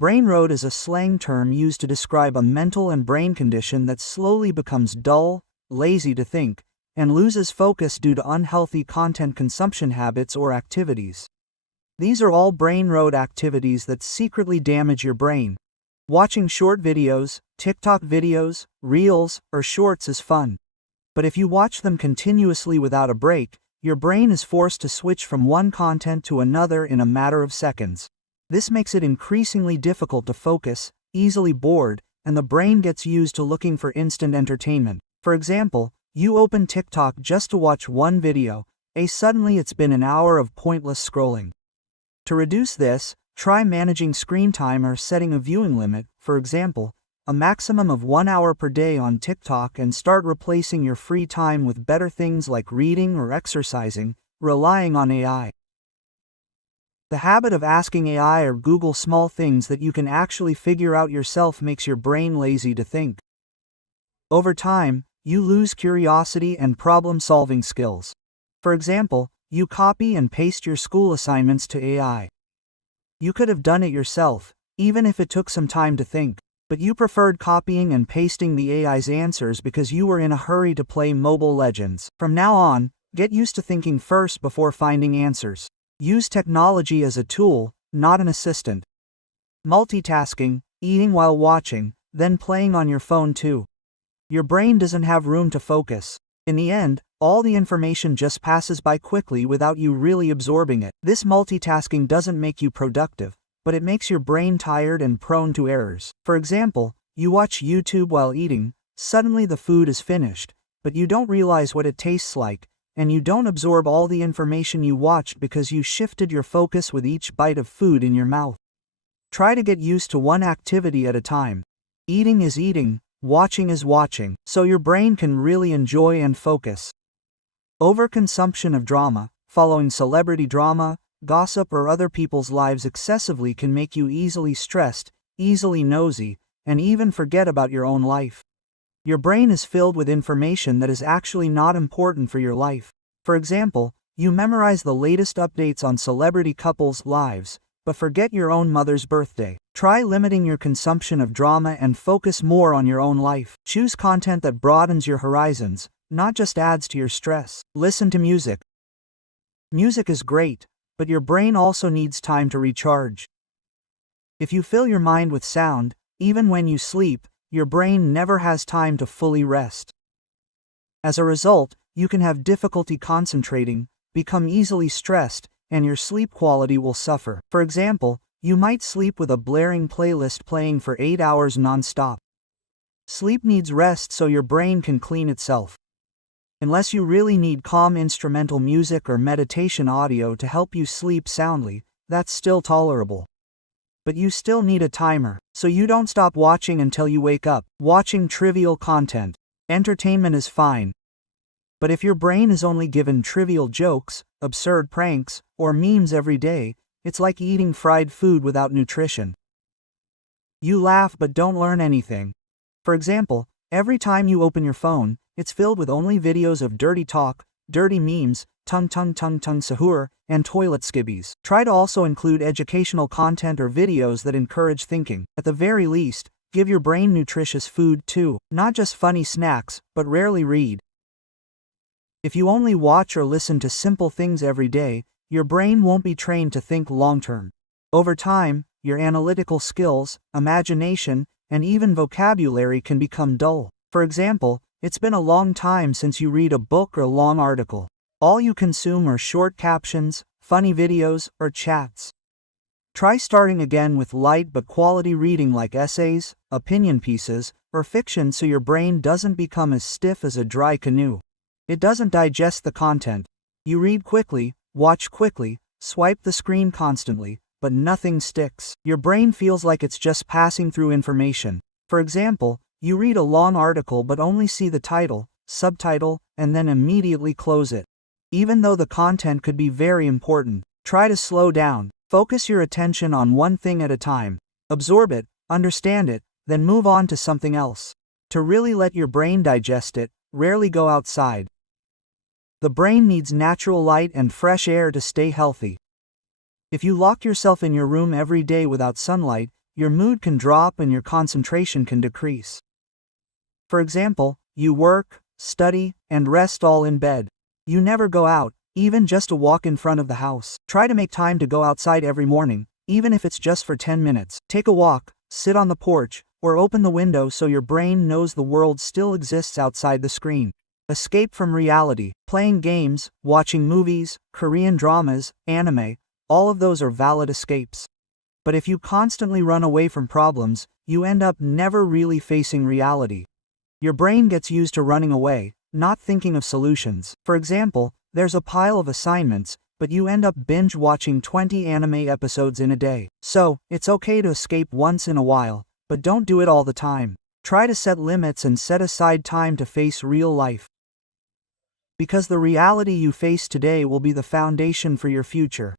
Brain rot is a slang term used to describe a mental and brain condition that slowly becomes dull, lazy to think, and loses focus due to unhealthy content consumption habits or activities. These are all brain rot activities that secretly damage your brain. Watching short videos, TikTok videos, Reels, or Shorts is fun. But if you watch them continuously without a break, your brain is forced to switch from one content to another in a matter of seconds. This makes it increasingly difficult to focus, easily bored, and the brain gets used to looking for instant entertainment. For example, you open TikTok just to watch one video, and suddenly it's been an hour of pointless scrolling. To reduce this, try managing screen time or setting a viewing limit, for example, a maximum of 1 hour per day on TikTok, and start replacing your free time with better things like reading or exercising, relying on AI. The habit of asking AI or Google small things that you can actually figure out yourself makes your brain lazy to think. Over time, you lose curiosity and problem-solving skills. For example, you copy and paste your school assignments to AI. You could have done it yourself, even if it took some time to think, but you preferred copying and pasting the AI's answers because you were in a hurry to play Mobile Legends. From now on, get used to thinking first before finding answers. Use technology as a tool, not an assistant. Multitasking, eating while watching, then playing on your phone too. Your brain doesn't have room to focus. In the end, all the information just passes by quickly without you really absorbing it. This multitasking doesn't make you productive, but it makes your brain tired and prone to errors. For example, you watch YouTube while eating, suddenly the food is finished, but you don't realize what it tastes like, and you don't absorb all the information you watched because you shifted your focus with each bite of food in your mouth. Try to get used to one activity at a time. Eating is eating, watching is watching, so your brain can really enjoy and focus. Overconsumption of drama, following celebrity drama, gossip, or other people's lives excessively can make you easily stressed, easily nosy, and even forget about your own life. Your brain is filled with information that is actually not important for your life. For example, you memorize the latest updates on celebrity couples' lives, but forget your own mother's birthday. Try limiting your consumption of drama and focus more on your own life. Choose content that broadens your horizons, not just adds to your stress. Listen to music. Music is great, but your brain also needs time to recharge. If you fill your mind with sound, even when you sleep, your brain never has time to fully rest. As a result, you can have difficulty concentrating, become easily stressed, and your sleep quality will suffer. For example, you might sleep with a blaring playlist playing for 8 hours non-stop. Sleep needs rest so your brain can clean itself. Unless you really need calm instrumental music or meditation audio to help you sleep soundly, that's still tolerable. But you still need a timer, so you don't stop watching until you wake up. Watching trivial content. Entertainment is fine. But if your brain is only given trivial jokes, absurd pranks, or memes every day, it's like eating fried food without nutrition. You laugh but don't learn anything. For example, every time you open your phone, it's filled with only videos of dirty talk, dirty memes, tongue sahur, and toilet skibbies. Try to also include educational content or videos that encourage thinking. At the very least, give your brain nutritious food too, not just funny snacks, but rarely read. If you only watch or listen to simple things every day, your brain won't be trained to think long-term. Over time, your analytical skills, imagination, and even vocabulary can become dull. For example, it's been a long time since you read a book or long article. All you consume are short captions, funny videos, or chats. Try starting again with light but quality reading like essays, opinion pieces, or fiction so your brain doesn't become as stiff as a dry canoe. It doesn't digest the content. You read quickly, watch quickly, swipe the screen constantly, but nothing sticks. Your brain feels like it's just passing through information. For example, you read a long article but only see the title, subtitle, and then immediately close it. Even though the content could be very important, try to slow down. Focus your attention on one thing at a time. Absorb it, understand it, then move on to something else. To really let your brain digest it, rarely go outside. The brain needs natural light and fresh air to stay healthy. If you lock yourself in your room every day without sunlight, your mood can drop and your concentration can decrease. For example, you work, study, and rest all in bed. You never go out, even just a walk in front of the house. Try to make time to go outside every morning, even if it's just for 10 minutes. Take a walk, sit on the porch, or open the window so your brain knows the world still exists outside the screen. Escape from reality. Playing games, watching movies, Korean dramas, anime, all of those are valid escapes. But if you constantly run away from problems, you end up never really facing reality. Your brain gets used to running away, not thinking of solutions. For example, there's a pile of assignments, but you end up binge watching 20 anime episodes in a day. So, it's okay to escape once in a while, but don't do it all the time. Try to set limits and set aside time to face real life. Because the reality you face today will be the foundation for your future.